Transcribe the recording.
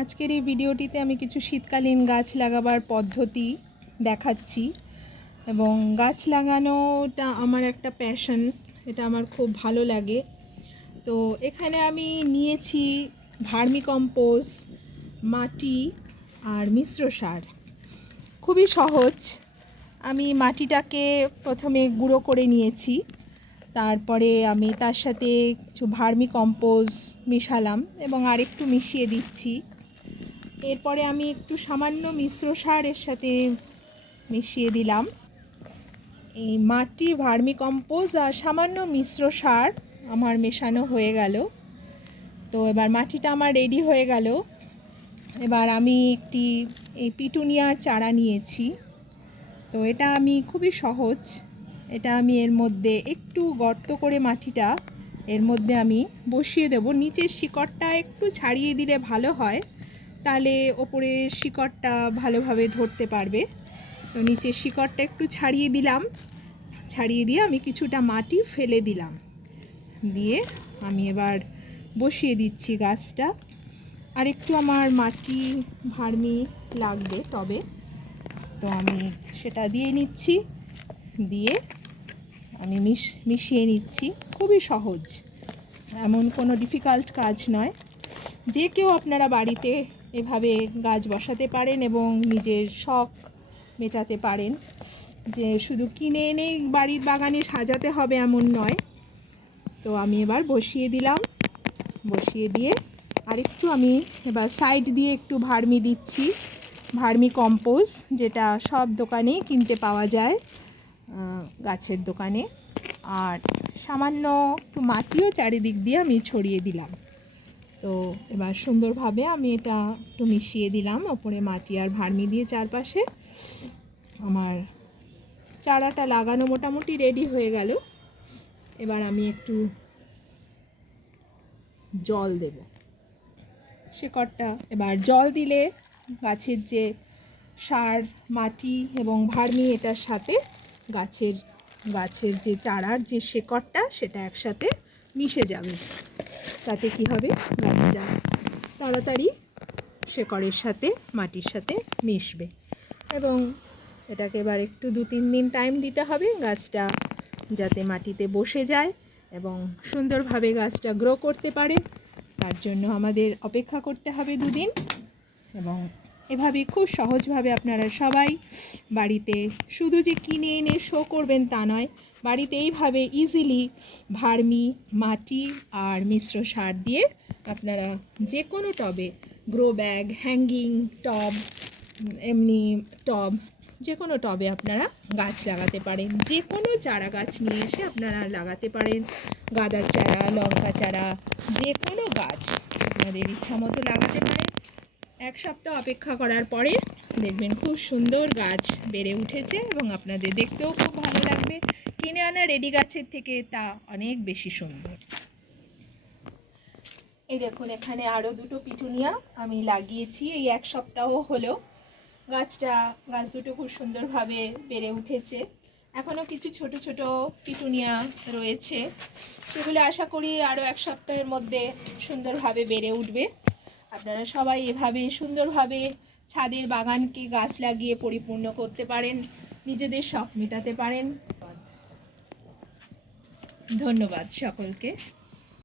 আজকের এই ভিডিওটিতে আমি কিছু শীতকালীন গাছ লাগাবার পদ্ধতি দেখাচ্ছি এবং গাছ লাগানোটা আমার একটা প্যাশন, এটা আমার খুব ভালো লাগে। তো এখানে আমি নিয়েছি ভার্মিকম্পোস্ট, মাটি আর মিশ্র সার। খুবই সহজ। আমি মাটিটাকে প্রথমে গুঁড়ো করে নিয়েছি, তারপরে আমি তার সাথে কিছু ভার্মিকম্পোস্ট মিশালাম এবং আরেকটু মিশিয়ে দিচ্ছি। এরপরে আমি একটু সামান্য মিশ্র সার এর সাথে মিশিয়ে দিলাম। এই মাটি, ভার্মিকম্পোস্ট আর সামান্য মিশ্র সার আমার মেশানো হয়ে গেল। তো এবার মাটিটা আমার রেডি হয়ে গেল। এবার আমি একটি এই পিটুনিয়ার চারা নিয়েছি। তো এটা আমি খুবই সহজ, এটা আমি এর মধ্যে একটু গর্ত করে মাটিটা এর মধ্যে আমি বসিয়ে দেব। নিচের শিকড়টা একটু ছাড়িয়ে দিলে ভালো হয়, তাহলে ওপরের শিকড়টা ভালোভাবে ধরতে পারবে। তো নিচের শিকড়টা একটু ছাড়িয়ে দিলাম, ছাড়িয়ে দিয়ে আমি কিছুটা মাটি ফেলে দিলাম, দিয়ে আমি এবার বসিয়ে দিচ্ছি গাছটা। আর একটু আমার মাটি ভার্মি লাগবে টবে, তো আমি সেটা দিয়ে নিচ্ছি, দিয়ে আমি মিশিয়ে নিচ্ছি। খুবই সহজ, এমন কোনো ডিফিকাল্ট কাজ নয়। যে কেউ আপনারা বাড়িতে এভাবে গাছ বসাতে পারেন এবং নিজের শখ মেটাতে পারেন। যে শুধু কিনে এনে বাড়ির বাগানে সাজাতে হবে এমন নয়। তো আমি এবার বসিয়ে দিলাম, বসিয়ে দিয়ে আরেকটু আমি এবার সাইড দিয়ে একটু ভার্মি দিচ্ছি, ভার্মিকম্পোস্ট, যেটা সব দোকানেই কিনতে পাওয়া যায়, গাছের দোকানে। আর সামান্য একটু মাটিও চারিদিক দিয়ে আমি ছড়িয়ে দিলাম। তো এবার সুন্দরভাবে আমি এটা একটু মিশিয়ে দিলাম ওপরে মাটি আর ভার্মি দিয়ে চারপাশে। আমার চারাটা লাগানো মোটামুটি রেডি হয়ে গেল। এবার আমি একটু জল দেব শিকড়টা। এবার জল দিলে গাছের যে সার, মাটি এবং ভার্মি, এটার সাথে গাছের যে চারার যে শিকড়টা সেটা একসাথে মিশে যাবে। তাতে কি হবে, গাছটা তাড়াতাড়ি শিকড়ের সাথে মাটির সাথে মিশবে। এবং এটাকে এবার একটু 2-3 দিন টাইম দিতে হবে গাছটা যাতে মাটিতে বসে যায় এবং সুন্দরভাবে গাছটা গ্রো করতে পারে। তার জন্য আমাদের অপেক্ষা করতে হবে 2 দিন। এবং এভাবে খুব সহজভাবে আপনারা সবাই বাড়িতে, শুধু যে কিনে এনে শো করবেন তা নয়, বাড়িতে এইভাবে ইজিলি ভার্মি, মাটি আর মিশ্র সার দিয়ে আপনারা যে কোনো টবে, গ্রো ব্যাগ, হ্যাঙ্গিং টব, এমনি টব, যে কোনো টবে আপনারা গাছ লাগাতে পারেন। যে কোনো চারা গাছ নিয়ে এসে আপনারা লাগাতে পারেন। গাঁদার চারা, লঙ্কা চারা, যে কোনো গাছ আপনাদের ইচ্ছা মতো লাগাতে পারেন। 1 সপ্তাহ অপেক্ষা করার পরে দেখবেন খুব সুন্দর গাছ বেড়ে উঠেছে এবং আপনাদের দেখতেও খুব ভালো লাগবে। কিনে আনা রেডি গাছের থেকে তা অনেক বেশি সুন্দর। এই দেখুন, এখানে আরও 2টো পিটুনিয়া আমি লাগিয়েছি। এই 1 সপ্তাহ হলো গাছ দুটো খুব সুন্দরভাবে বেড়ে উঠেছে। এখনও কিছু ছোট ছোট পিটুনিয়া রয়েছে, সেগুলো আশা করি আরও 1 সপ্তাহের মধ্যে সুন্দরভাবে বেড়ে উঠবে। আপনারা সবাই এভাবে সুন্দরভাবে ছাদের বাগানকে গাছ লাগিয়ে পরিপূর্ণ করতে পারেন, নিজেদের শখ মেটাতে পারেন। ধন্যবাদ সকলকে।